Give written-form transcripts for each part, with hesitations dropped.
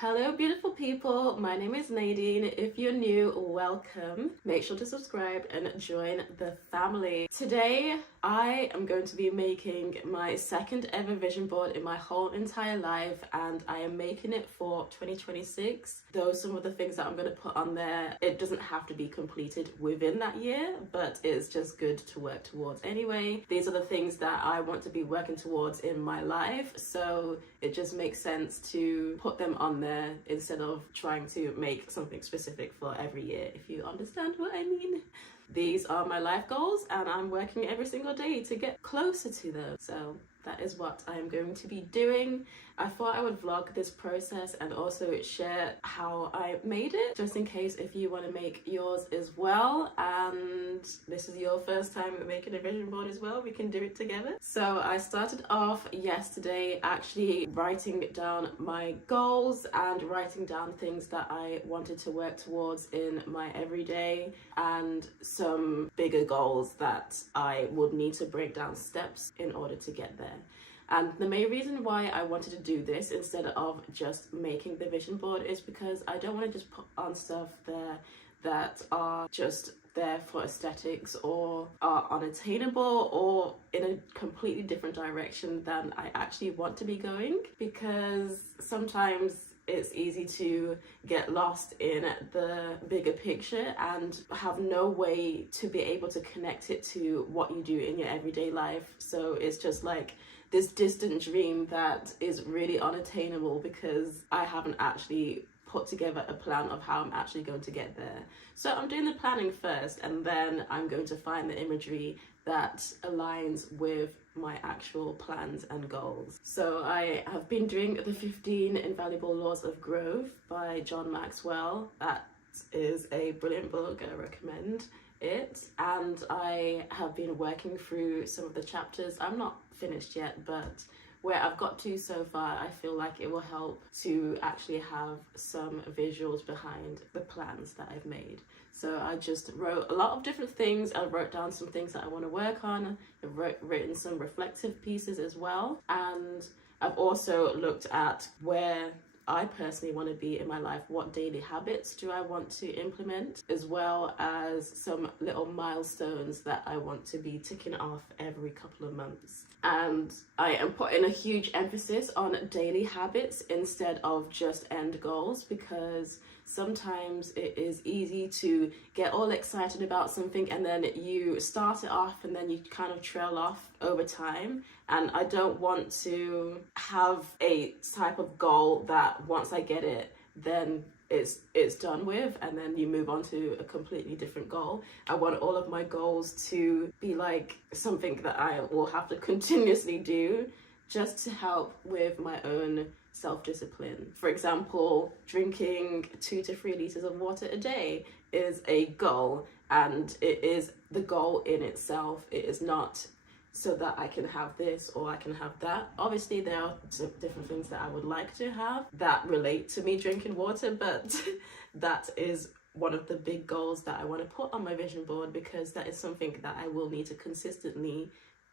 Hello, beautiful people. My name is Nadine. If you're new, welcome. Make sure to subscribe and join the family. Today, I am going to be making my second ever vision board in my whole entire life, and I am making it for 2026. Though some of the things that I'm going to put on there, it doesn't have to be completed within that year, but it's just good to work towards anyway. These are the things that I want to be working towards in my life, so it just makes sense to put them on there instead of trying to make something specific for every year, if you understand what I mean. These are my life goals and I'm working every single day to get closer to them. So that is what I am going to be doing. I thought I would vlog this process and also share how I made it, just in case if you want to make yours as well and this is your first time making a vision board as well, we can do it together. So I started off yesterday actually writing down my goals and writing down things that I wanted to work towards in my everyday and some bigger goals that I would need to break down steps in order to get there. And the main reason why I wanted to do this instead of just making the vision board is because I don't want to just put on stuff there that are just there for aesthetics or are unattainable or in a completely different direction than I actually want to be going, because sometimes it's easy to get lost in the bigger picture and have no way to be able to connect it to what you do in your everyday life. So it's just like this distant dream that is really unattainable because I haven't actually put together a plan of how I'm actually going to get there. So I'm doing the planning first and then I'm going to find the imagery that aligns with my actual plans and goals. So I have been doing the 15 Invaluable Laws of Growth by John Maxwell. That is a brilliant book, I recommend it. And I have been working through some of the chapters. I'm not finished yet, but where I've got to so far, I feel like it will help to actually have some visuals behind the plans that I've made. So I just wrote a lot of different things. I wrote down some things that I want to work on. I've written some reflective pieces as well. And I've also looked at where I personally want to be in my life. What daily habits do I want to implement, as well as some little milestones that I want to be ticking off every couple of months. And I am putting a huge emphasis on daily habits instead of just end goals, because sometimes it is easy to get all excited about something and then you start it off and then you kind of trail off over time. And I don't want to have a type of goal that once I get it, then it's done with and then you move on to a completely different goal. I want all of my goals to be like something that I will have to continuously do just to help with my own self-discipline. For example, drinking 2 to 3 liters of water a day is a goal, and it is the goal in itself. It is not so that I can have this or I can have that. Obviously there are different things that I would like to have that relate to me drinking water, but that is one of the big goals that I want to put on my vision board, because that is something that I will need to consistently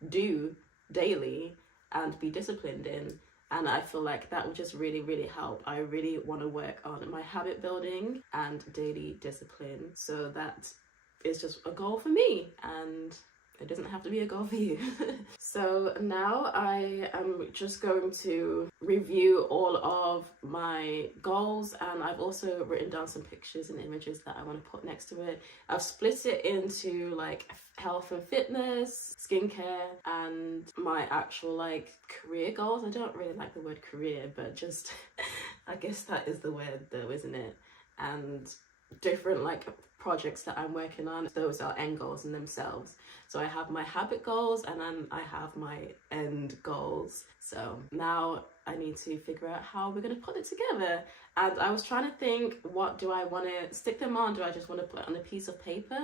do daily and be disciplined in. And I feel like that would just really help. I really want to work on my habit building and daily discipline. So that is just a goal for me, and it doesn't have to be a goal for you. So now I am just going to review all of my goals, and I've also written down some pictures and images that I want to put next to it. I've split it into like health and fitness, skincare, and my actual like career goals. I don't really like the word career, but just I guess that is the word though, isn't it? And different like projects that I'm working on, those are end goals in themselves. So I have my habit goals and then I have my end goals. So now I need to figure out how we're going to put it together. And I was trying to think, what do I want to stick them on? Do I just want to put it on a piece of paper?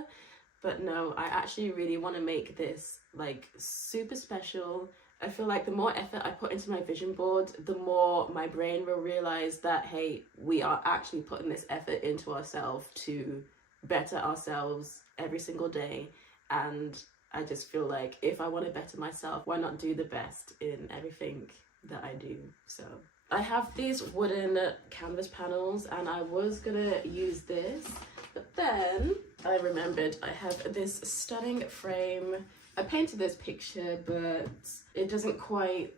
But no, I actually really want to make this like super special. I feel like the more effort I put into my vision board, the more my brain will realize that, hey, we are actually putting this effort into ourselves to better ourselves every single day. And I just feel like if I want to better myself, why not do the best in everything that I do? So I have these wooden canvas panels and I was gonna use this, but then I remembered I have this stunning frame. I painted this picture, but it doesn't quite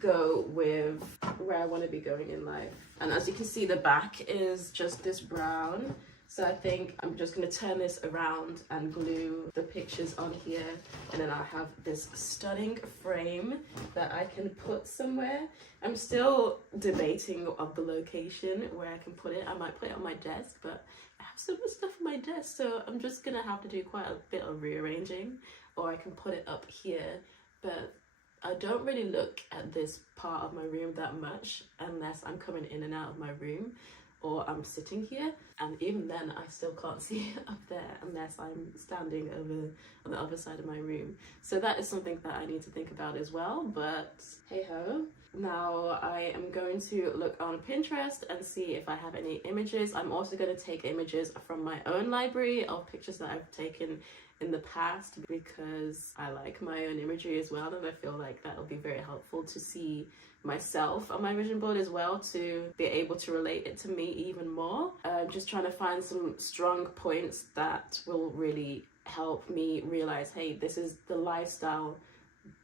go with where I want to be going in life. And as you can see, the back is just this brown. So I think I'm just going to turn this around and glue the pictures on here. And then I'll have this stunning frame that I can put somewhere. I'm still debating of the location where I can put it. I might put it on my desk, but I have so much stuff on my desk. So I'm just going to have to do quite a bit of rearranging. Or I can put it up here, but I don't really look at this part of my room that much unless I'm coming in and out of my room or I'm sitting here, and even then I still can't see it up there unless I'm standing over on the other side of my room. So that is something that I need to think about as well, but hey ho. Now I am going to look on Pinterest and see if I have any images. I'm also going to take images from my own library of pictures that I've taken in the past because I like my own imagery as well, and I feel like that'll be very helpful to see myself on my vision board as well, to be able to relate it to me even more. Just trying to find some strong points that will really help me realize, hey, this is the lifestyle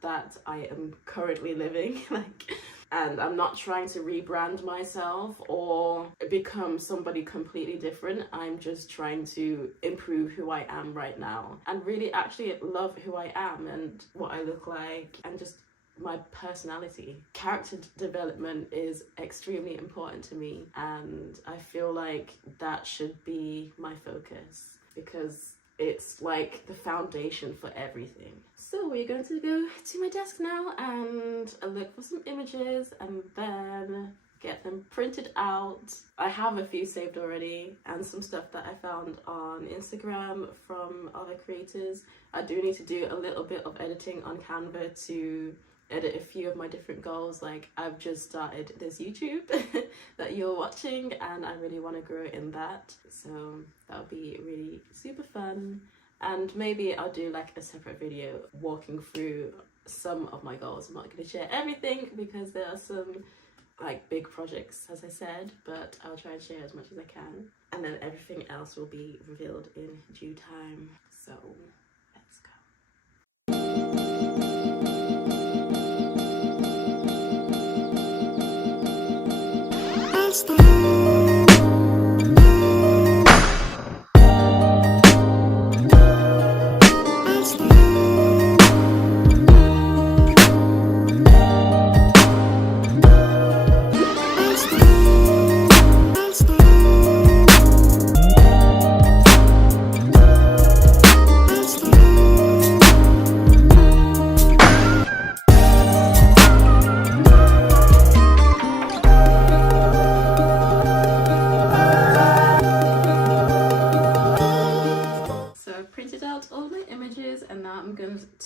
that I am currently living. And I'm not trying to rebrand myself or become somebody completely different. I'm just trying to improve who I am right now and really actually love who I am and what I look like and just my personality. Character development is extremely important to me, and I feel like that should be my focus because it's like the foundation for everything. So we're going to go to my desk now and look for some images and then get them printed out. I have a few saved already and some stuff that I found on Instagram from other creators. I do need to do a little bit of editing on Canva to edit a few of my different goals. Like, I've just started this YouTube that you're watching and I really want to grow in that, so that'll be really super fun. And maybe I'll do like a separate video walking through some of my goals. I'm not going to share everything because there are some like big projects, as I said, but I'll try and share as much as I can, and then everything else will be revealed in due time. So let's go.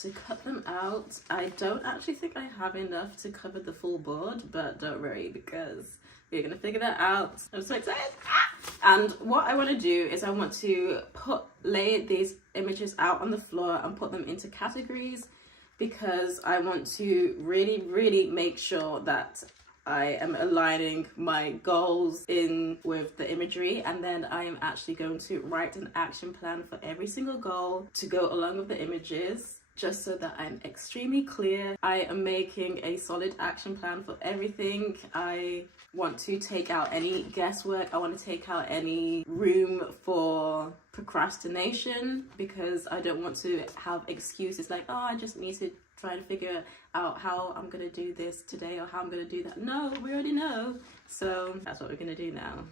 To cut them out. I don't actually think I have enough to cover the full board, but don't worry because we're gonna figure that out. I'm so excited. And what I want to do is I want to lay these images out on the floor and put them into categories because I want to really make sure that I am aligning my goals in with the imagery, and then I am actually going to write an action plan for every single goal to go along with the images, just so that I'm extremely clear. I am making a solid action plan for everything. I want to take out any guesswork. I want to take out any room for procrastination because I don't want to have excuses like, oh, I just need to try to figure out how I'm gonna do this today or how I'm gonna do that. No, we already know. So that's what we're gonna do now.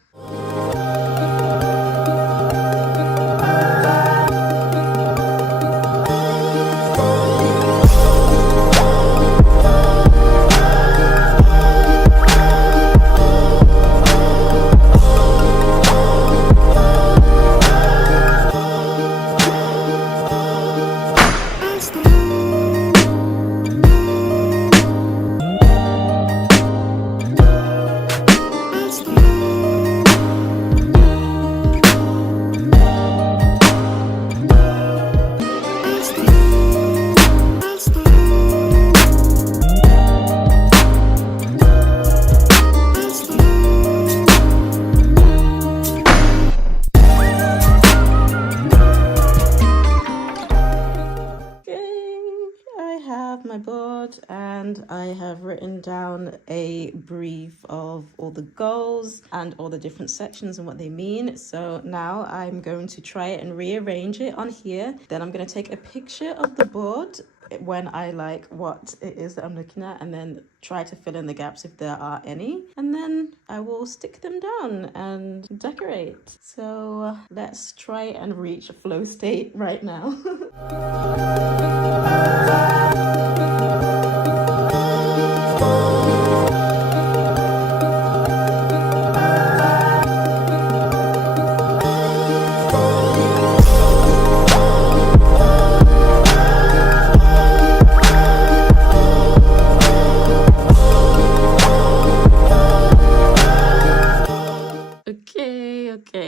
board and I have written down a brief of all the goals and all the different sections and what they mean. So now I'm going to try it and rearrange it on here. Then I'm going to take a picture of the board when I like what it is that I'm looking at, and then try to fill in the gaps if there are any, and then I will stick them down and decorate. So let's try and reach a flow state right now.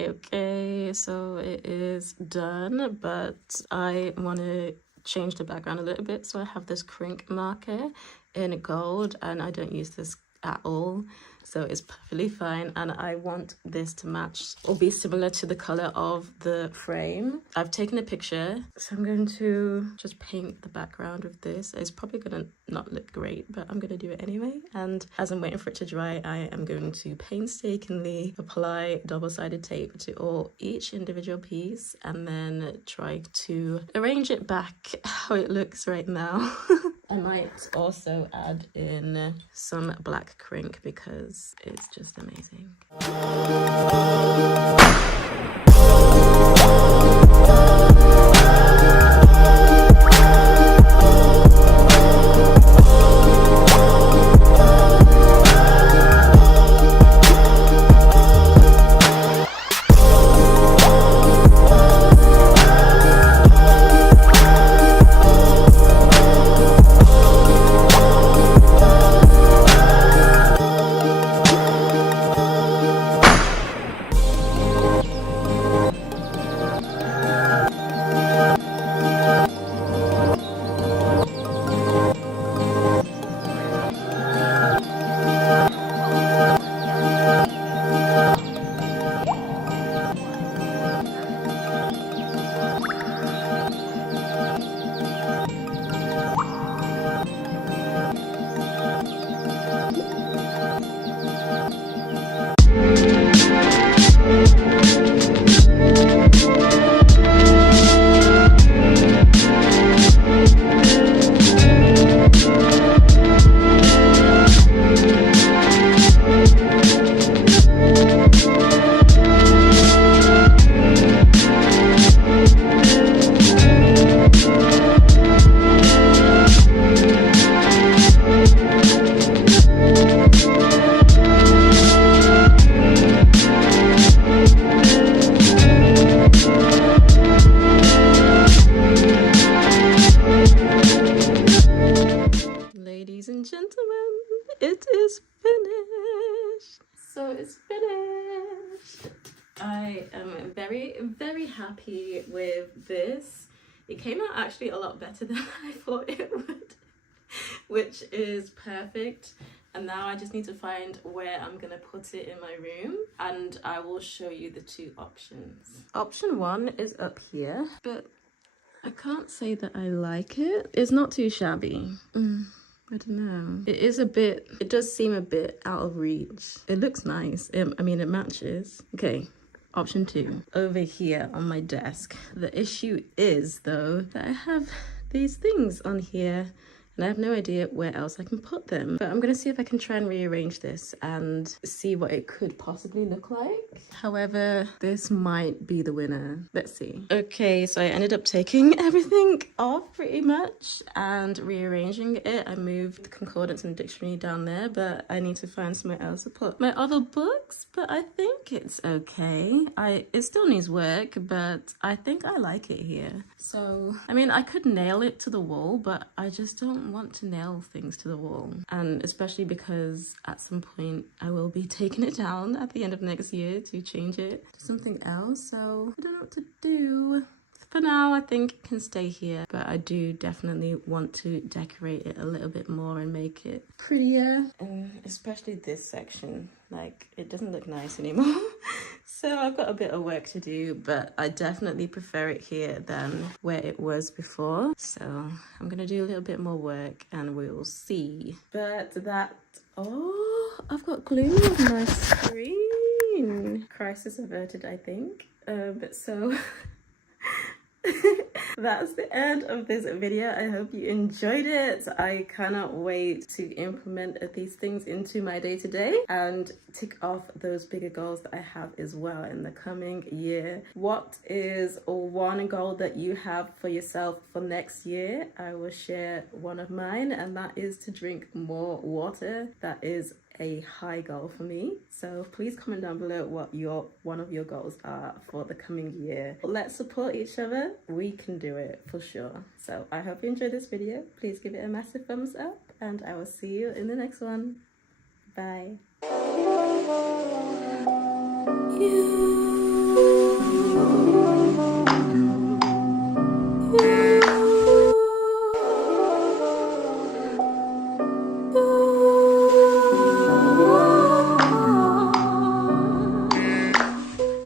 Okay, so it is done, but I want to change the background a little bit. So I have this Crink marker in gold and I don't use this at all, so it's perfectly fine, and I want this to match or be similar to the color of the frame. I've taken a picture, so I'm going to just paint the background with this. It's probably gonna not look great, but I'm gonna do it anyway, and as I'm waiting for it to dry, I am going to painstakingly apply double-sided tape to each individual piece and then try to arrange it back how it looks right now. I might also add in some black Crink because it's just amazing. It is finished. So it's finished. I am very happy with this. It came out actually a lot better than I thought it would, which is perfect. And now I just need to find where I'm gonna put it in my room, and I will show you the two options. Option one is up here, but I can't say that I like it. It's not too shabby. I don't know. It does seem a bit out of reach. It looks nice. I mean, it matches. Okay, option two, over here on my desk. The issue is, though, that I have these things on here and I have no idea where else I can put them. But I'm gonna see if I can try and rearrange this and see what it could possibly look like. However, this might be the winner. Let's see. Okay, so I ended up taking everything off pretty much and rearranging it. I moved the concordance and dictionary down there, but I need to find somewhere else to put my other books, but I think it's okay. It still needs work, but I think I like it here. So, I mean, I could nail it to the wall, but I just don't want to nail things to the wall, and especially because at some point I will be taking it down at the end of next year to change it to something else, so I don't know what to do. For now, I think it can stay here, but I do definitely want to decorate it a little bit more and make it prettier, and especially this section, like, it doesn't look nice anymore. So I've got a bit of work to do, but I definitely prefer it here than where it was before. So I'm gonna do a little bit more work and we'll see. But that, oh, I've got glue on my screen. Crisis averted, I think. So that's the end of this video. I hope you enjoyed it. I cannot wait to implement these things into my day-to-day and tick off those bigger goals that I have as well in the coming year. What is one goal that you have for yourself for next year? I will share one of mine, and that is to drink more water. That is a high goal for me, so please comment down below what one of your goals are for the coming year. Let's support each other. We can do it for sure. So I hope you enjoyed this video. Please give it a massive thumbs up, and I will see you in the next one. Bye.